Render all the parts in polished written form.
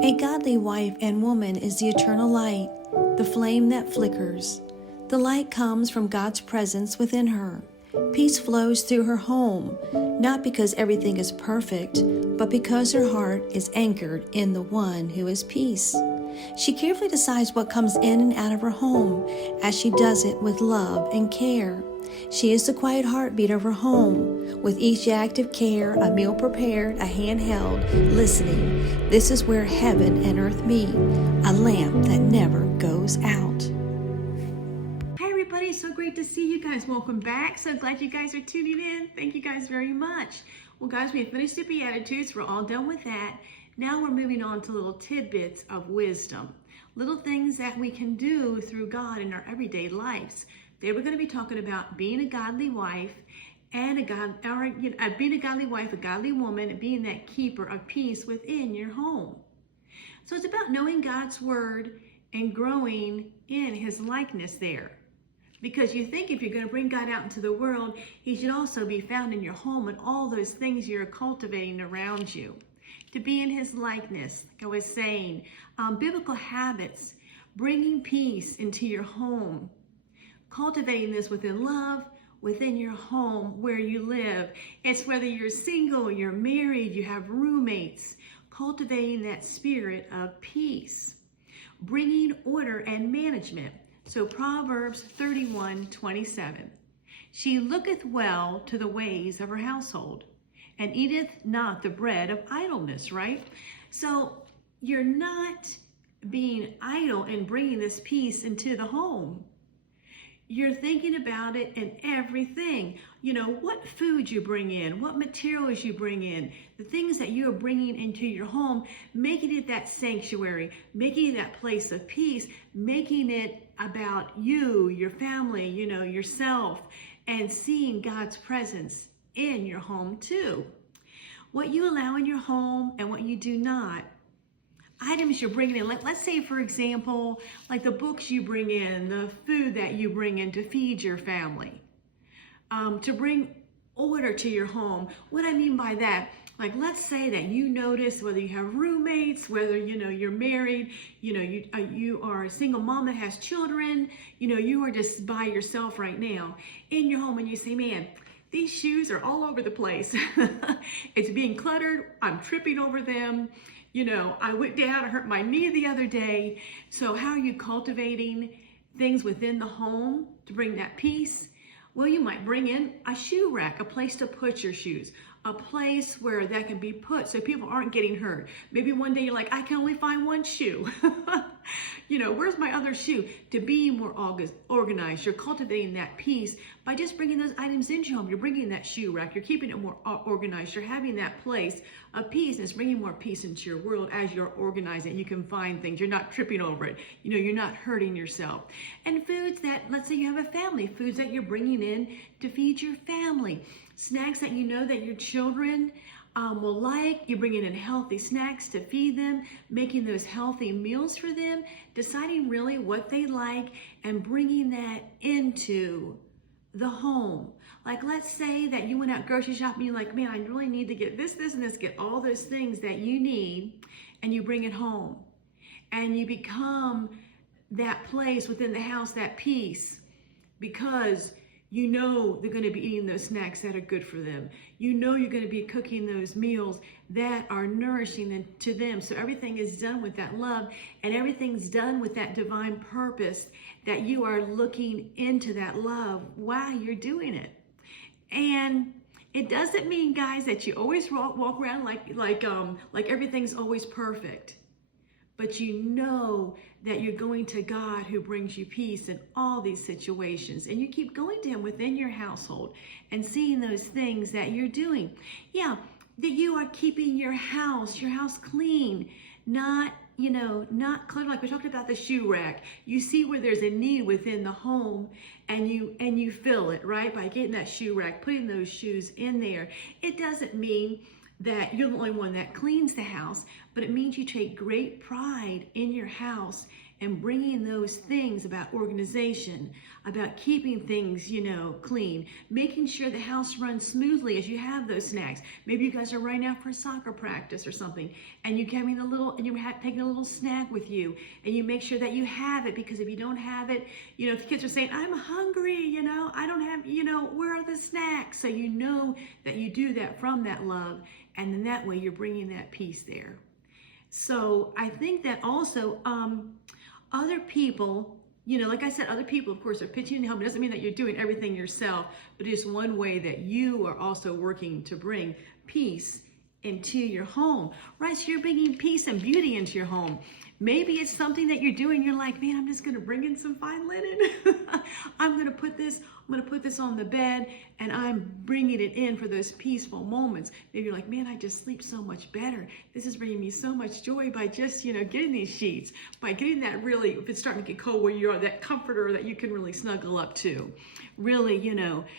A godly wife and woman is the eternal light, the flame that flickers. The light comes from God's presence within her. Peace flows through her home, not because everything is perfect, but because her heart is anchored in the one who is peace. She carefully decides what comes in and out of her home, as she does it with love and care. She is the quiet heartbeat of her home. With each act of care, a meal prepared, a hand held, listening. This is where heaven and earth meet, a lamp that never goes out. Hi everybody, so great to see you guys. Welcome back. So glad you guys are tuning in. Thank you guys very much. Well guys, we have finished the Beatitudes. We're all done with that. Now we're moving on to little tidbits of wisdom. Little things that we can do through God in our everyday lives. Today we're going to be talking about being a godly wife and being a godly wife, a godly woman, and being that keeper of peace within your home. So it's about knowing God's word and growing in his likeness there. Because you think if you're going to bring God out into the world, he should also be found in your home and all those things you're cultivating around you. To be in his likeness, like I was saying, biblical habits, bringing peace into your home, cultivating this within love, within your home where you live. It's whether you're single, you're married, you have roommates, cultivating that spirit of peace, bringing order and management. So Proverbs 31:27. She looketh well to the ways of her household, and eateth not the bread of idleness, right? So you're not being idle and bringing this peace into the home. You're thinking about it in everything. You know, what food you bring in, what materials you bring in, the things that you are bringing into your home, making it that sanctuary, making it that place of peace, making it about you, your family, you know, yourself, and seeing God's presence in your home too. What you allow in your home and what you do not. Items you're bringing in, let's say for example, like the books you bring in, the food that you bring in to feed your family, to bring order to your home. What I mean by that, like let's say that you notice whether you have roommates, whether you're married, you are a single mom that has children, you are just by yourself right now in your home, and you say, man, these shoes are all over the place. It's being cluttered. I'm tripping over them. I went down, I hurt my knee the other day. So how are you cultivating things within the home to bring that peace? Well, you might bring in a shoe rack, a place to put your shoes, a place where that can be put so people aren't getting hurt. Maybe one day you're like, I can only find one shoe. Where's my other shoe? To be more organized, you're cultivating that peace by just bringing those items into your home. You're bringing that shoe rack, you're keeping it more organized, you're having that place of peace, and it's bringing more peace into your world as you're organizing. You can find things, you're not tripping over it, you're not hurting yourself. And foods that, let's say you have a family, foods that you're bringing in to feed your family, snacks that you know that your children will like. You're bringing in healthy snacks to feed them, making those healthy meals for them, deciding really what they like and bringing that into the home. Like let's say that you went out grocery shopping, you're like, man, I really need to get this, and this, get all those things that you need, and you bring it home. And you become that place within the house, that peace, because they're going to be eating those snacks that are good for them. You're going to be cooking those meals that are nourishing to them. So everything is done with that love, and everything's done with that divine purpose that you are looking into that love while you're doing it. And it doesn't mean, guys, that you always walk around like everything's always perfect. But you know that you're going to God who brings you peace in all these situations. And you keep going to him within your household and seeing those things that you're doing. Yeah, that you are keeping your house clean, not cluttered. Like we talked about the shoe rack. You see where there's a need within the home, and you fill it, right? By getting that shoe rack, putting those shoes in there. It doesn't mean that you're the only one that cleans the house, but it means you take great pride in your house and bringing those things about organization, about keeping things, clean, making sure the house runs smoothly as you have those snacks. Maybe you guys are running out for soccer practice or something, and you're taking a little snack with you, and you make sure that you have it, because if you don't have it, if the kids are saying, I'm hungry, I don't have, where are the snacks? So you know that you do that from that love, and then that way you're bringing that peace there. So I think that also other people, like I said, other people, of course, are pitching in to help. It doesn't mean that you're doing everything yourself, but it's one way that you are also working to bring peace into your home, right? So you're bringing peace and beauty into your home. Maybe it's something that you're doing. You're like, man, I'm just going to bring in some fine linen. I'm going to put this on the bed, and I'm bringing it in for those peaceful moments. Maybe you're like, man, I just sleep so much better. This is bringing me so much joy by just, getting these sheets, by getting that really, if it's starting to get cold, where you are, that comforter that you can really snuggle up to. Really,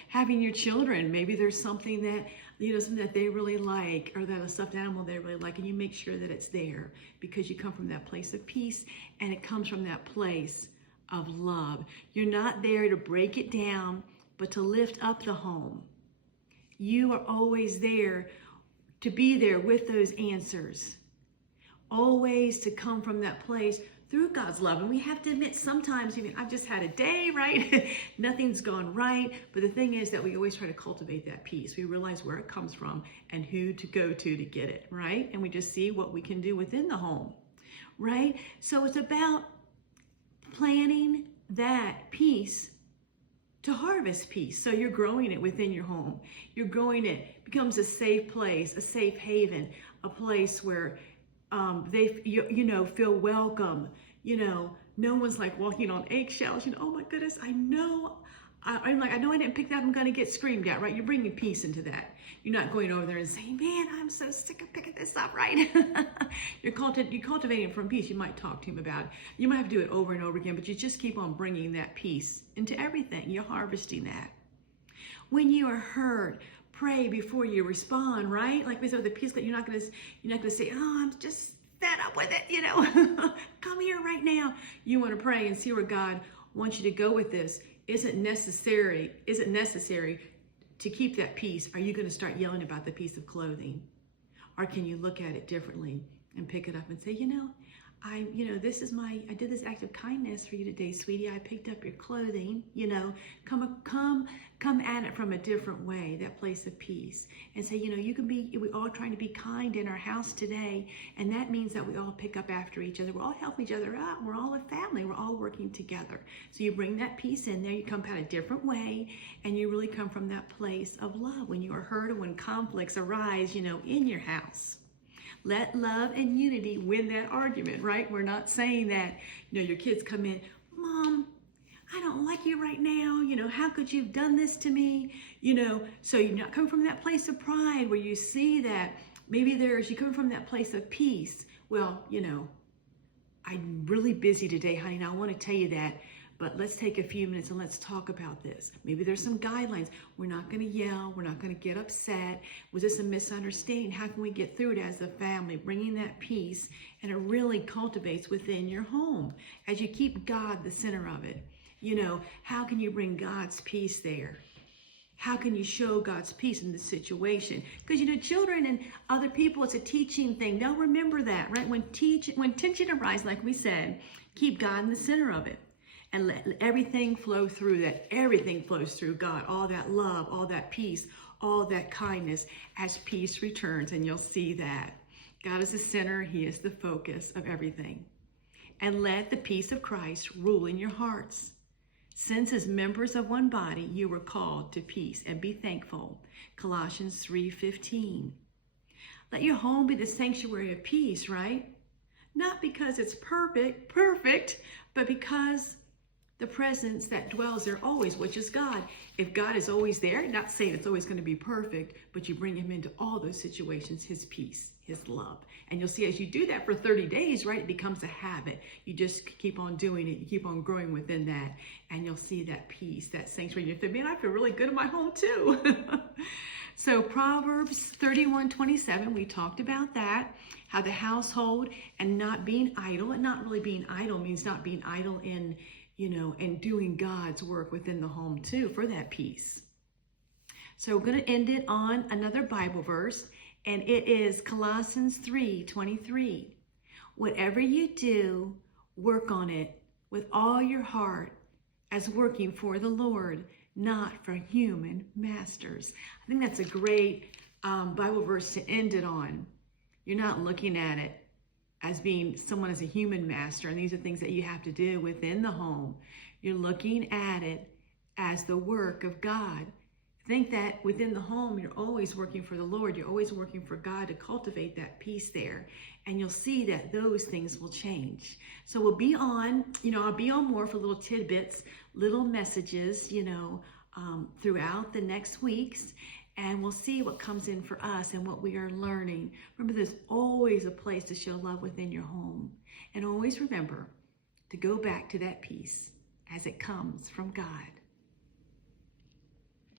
having your children, maybe there's something that, something that they really like, or that a stuffed animal they really like, and you make sure that it's there because you come from that place of peace, and it comes from that place of love. You're not there to break it down, but to lift up the home. You are always there to be there with those answers. Always to come from that place through God's love. And we have to admit, sometimes, I've just had a day, right? Nothing's gone right. But the thing is that we always try to cultivate that peace. We realize where it comes from and who to go to get it, right? And we just see what we can do within the home, right? So it's about planting that peace to harvest peace. So you're growing it within your home. You're growing it becomes a safe place, a safe haven, a place where they feel welcome. No one's like walking on eggshells. Oh my goodness, I know I know I didn't pick that up, I'm going to get screamed at, right? You're bringing peace into that. You're not going over there and saying, man, I'm so sick of picking this up, right? You're cultivating from peace. You might talk to him about it. You might have to do it over and over again, but you just keep on bringing that peace into everything. You're harvesting that. When you are hurt, pray before you respond, right? Like we said, the peace, you're not going to say, oh, I'm just fed up with it, come here right now. You want to pray and see where God wants you to go with this. Is it necessary to keep that peace? Are you going to start yelling about the piece of clothing? Or can you look at it differently and pick it up and say, I did this act of kindness for you today, sweetie. I picked up your clothing, come at it from a different way, that place of peace, and say, we're all trying to be kind in our house today. And that means that we all pick up after each other. We're all helping each other out. We're all a family. We're all working together. So you bring that peace in there, you come at a different way, and you really come from that place of love when you are hurt or when conflicts arise, in your house. Let love and unity win that argument, right? We're not saying that, your kids come in, Mom, I don't like you right now. How could you have done this to me? So you're not coming from that place of pride where you see that maybe you come from that place of peace. Well, I'm really busy today, honey, and I want to tell you that. But let's take a few minutes and let's talk about this. Maybe there's some guidelines. We're not going to yell. We're not going to get upset. Was this a misunderstanding? How can we get through it as a family? Bringing that peace, and it really cultivates within your home as you keep God the center of it. How can you bring God's peace there? How can you show God's peace in this situation? Because, children and other people, it's a teaching thing. They'll remember that, right? When tension arises, like we said, keep God in the center of it. And let everything flow through that. Everything flows through God. All that love, all that peace, all that kindness as peace returns. And you'll see that. God is the center. He is the focus of everything. And let the peace of Christ rule in your hearts. Since as members of one body, you were called to peace and be thankful. Colossians 3:15. Let your home be the sanctuary of peace, right? Not because it's perfect, but because the presence that dwells there always, which is God. If God is always there, not saying it's always going to be perfect, but you bring him into all those situations, his peace, his love. And you'll see as you do that for 30 days, right, it becomes a habit. You just keep on doing it. You keep on growing within that. And you'll see that peace, that sanctuary. You think, man, I feel really good in my home too. So Proverbs 31:27, we talked about that, how the household and not being idle, and not really being idle means not being idle in, and doing God's work within the home too for that peace. So we're going to end it on another Bible verse, and it is Colossians 3:23. Whatever you do, work on it with all your heart as working for the Lord, not for human masters. I think that's a great Bible verse to end it on. You're not looking at it as being someone as a human master, and these are things that you have to do within the home. You're looking at it as the work of God. Think that within the home, you're always working for the Lord. You're always working for God to cultivate that peace there. And you'll see that those things will change. So we'll be on, I'll be on more for little tidbits, little messages, throughout the next weeks. And we'll see what comes in for us and what we are learning. Remember, there's always a place to show love within your home. And always remember to go back to that peace as it comes from God.